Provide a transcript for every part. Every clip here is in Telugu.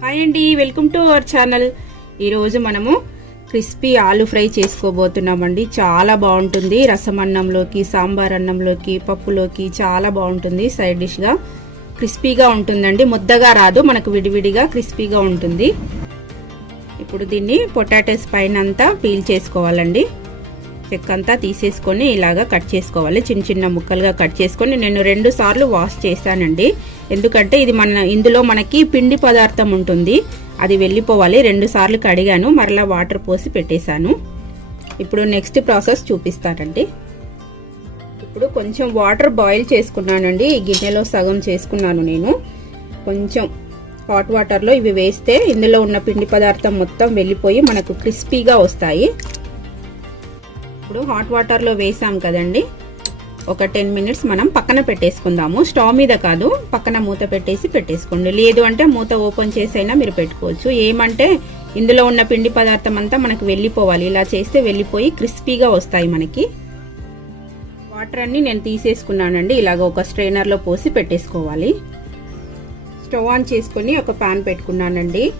హాయ్ అండి వెల్కమ్ టు అవర్ ఛానల్ ఈరోజు మనము క్రిస్పీ ఆలు ఫ్రై చేసుకోబోతున్నామండి. చాలా బాగుంటుంది. రసం అన్నంలోకి సాంబార్ అన్నంలోకి పప్పులోకి చాలా బాగుంటుంది. సైడ్ డిష్గా క్రిస్పీగా ఉంటుందండి. ముద్దగా రాదు మనకు విడివిడిగా క్రిస్పీగా ఉంటుంది. ఇప్పుడు దీన్ని పొటాటోస్ పైన అంతా పీల్ చేసుకోవాలండి. చెక్క అంతా తీసేసుకొని ఇలాగా కట్ చేసుకోవాలి. చిన్న చిన్న ముక్కలుగా కట్ చేసుకొని నేను రెండు సార్లు వాష్ చేశానండి. ఎందుకంటే ఇది మన ఇందులో మనకి పిండి పదార్థం ఉంటుంది. అది వెళ్ళిపోవాలి. రెండు సార్లు కడిగాను. మరలా వాటర్ పోసి పెట్టేశాను. ఇప్పుడు నెక్స్ట్ ప్రాసెస్ చూపిస్తానండి. ఇప్పుడు కొంచెం వాటర్ బాయిల్ చేసుకున్నానండి. ఈ గిన్నెలో సగం చేసుకున్నాను నేను. కొంచెం హాట్ వాటర్లో ఇవి వేస్తే ఇందులో ఉన్న పిండి పదార్థం మొత్తం వెళ్ళిపోయి మనకు క్రిస్పీగా వస్తాయి. ఇప్పుడు హాట్ వాటర్లో వేసాం కదండి. ఒక టెన్ మినిట్స్ మనం పక్కన పెట్టేసుకుందాము. స్టవ్ మీద కాదు పక్కన మూత పెట్టేసి పెట్టేసుకోండి. లేదు అంటే మూత ఓపెన్ చేసైనా మీరు పెట్టుకోవచ్చు. ఏమంటే ఇందులో ఉన్న పిండి పదార్థం అంతా మనకు వెళ్ళిపోవాలి. ఇలా చేస్తే వెళ్ళిపోయి క్రిస్పీగా వస్తాయి మనకి. వాటర్ అన్ని నేను తీసేసుకున్నానండి. ఇలాగ ఒక స్ట్రైనర్లో పోసి పెట్టేసుకోవాలి. స్టవ్ ఆన్ చేసుకొని ఒక పాన్ పెట్టుకున్నానండి.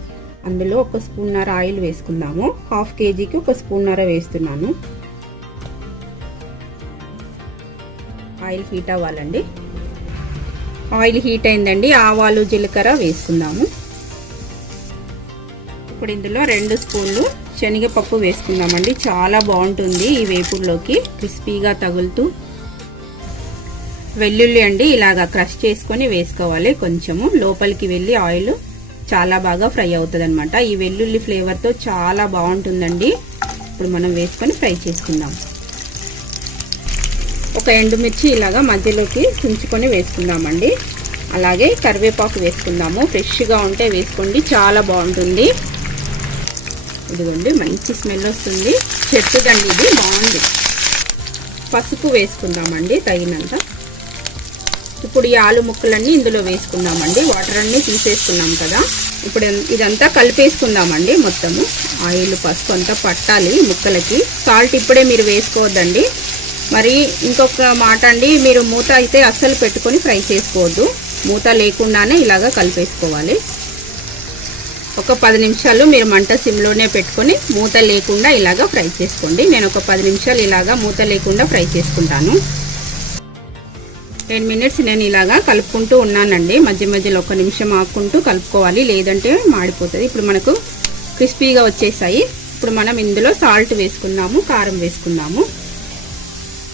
అందులో ఒక స్పూన్నర ఆయిల్ వేసుకుందాము. హాఫ్ కేజీకి ఒక స్పూన్నర వేస్తున్నాను. ఆయిల్ హీట్ అవ్వాలండి. ఆయిల్ హీట్ అయిందండి. ఆవాలు జీలకర్ర వేసుకుందాము. ఇప్పుడు ఇందులో రెండు స్పూన్లు శనగపప్పు వేసుకుందామండి. చాలా బాగుంటుంది ఈ వేపుడులోకి. క్రిస్పీగా తగులుతూ వెల్లుల్లి అండి ఇలాగా క్రష్ చేసుకొని వేసుకోవాలి కొంచెము. లోపలికి వెళ్ళి ఆయిల్ చాలా బాగా ఫ్రై అవుతుంది అనమాట ఈ వెల్లుల్లి ఫ్లేవర్తో చాలా బాగుంటుందండి. ఇప్పుడు మనం వేసుకొని ఫ్రై చేసుకుందాం. ఒక ఎండుమిర్చి ఇలాగా మధ్యలోకి తుంచుకొని వేసుకుందామండి. అలాగే కరివేపాకు వేసుకుందాము. ఫ్రెష్గా ఉంటే వేసుకోండి. చాలా బాగుంటుంది. ఇదిగోండి మంచి స్మెల్ వస్తుంది. చెట్టుదండి ఇది బాగుంది. పసుపు వేసుకుందామండి తగినంత. ఇప్పుడు ఈ ఆలు ముక్కలన్నీ ఇందులో వేసుకుందామండి. వాటర్ అన్నీ తీసేసుకున్నాం కదా. ఇప్పుడు ఇదంతా కలిపేసుకుందామండి మొత్తము. ఆయిల్ పసుపు అంతా పట్టాలి ముక్కలకి. సాల్ట్ ఇప్పుడే మీరు వేసుకోవద్దండి. మరి ఇంకొక మాట అండి మీరు మూత అయితే అస్సలు పెట్టుకొని ఫ్రై చేసుకోవద్దు. మూత లేకుండానే ఇలాగా కలిపేసుకోవాలి. ఒక పది నిమిషాలు మీరు మంట సిమ్లోనే పెట్టుకొని మూత లేకుండా ఇలాగా ఫ్రై చేసుకోండి. నేను ఒక పది నిమిషాలు ఇలాగా మూత లేకుండా ఫ్రై చేసుకుంటాను. టెన్ మినిట్స్ నేను ఇలాగా కలుపుకుంటూ ఉన్నానండి. మధ్య మధ్యలో ఒక నిమిషం ఆకుంటూ కలుపుకోవాలి. లేదంటే మాడిపోతుంది. ఇప్పుడు మనకు క్రిస్పీగా వచ్చేసాయి. ఇప్పుడు మనం ఇందులో సాల్ట్ వేసుకుందాము కారం వేసుకుందాము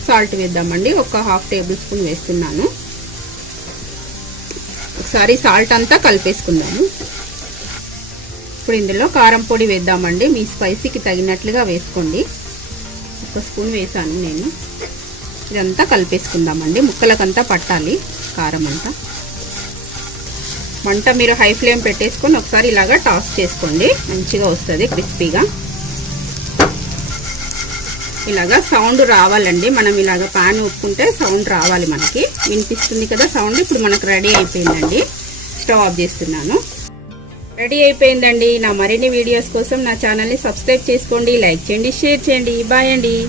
సాల్ట్ వేద్దామండి. ఒక హాఫ్ టేబుల్ స్పూన్ వేస్తున్నాను. ఒకసారి సాల్ట్ అంతా కలిపేసుకుందాము. ఇప్పుడు ఇందులో కారం పొడి వేద్దామండి. మీ స్పైసీకి తగినట్లుగా వేసుకోండి. ఒక స్పూన్ వేసాను నేను. ఇదంతా కలిపేసుకుందామండి. ముక్కలకంతా పట్టాలి కారం అంతా. మంట మీరు హై ఫ్లేమ్ పెట్టేసుకొని ఒకసారి ఇలాగా టాస్ చేసుకోండి. మంచిగా వస్తుంది క్రిస్పీగా. ఇలాగా సౌండ్ రావాలండి. మనం ఇలాగ పాన్ ఒప్పుకుంటే సౌండ్ రావాలి మనకి. వినిపిస్తుంది కదా సౌండ్? ఇప్పుడు మనకు రెడీ అయిపోయిందండి. స్టవ్ ఆఫ్ చేస్తున్నాను. రెడీ అయిపోయిందండి. నా మరిన్ని వీడియోస్ కోసం నా ఛానల్ని సబ్స్క్రైబ్ చేసుకోండి లైక్ చేయండి షేర్ చేయండి. బాయ్ అండి.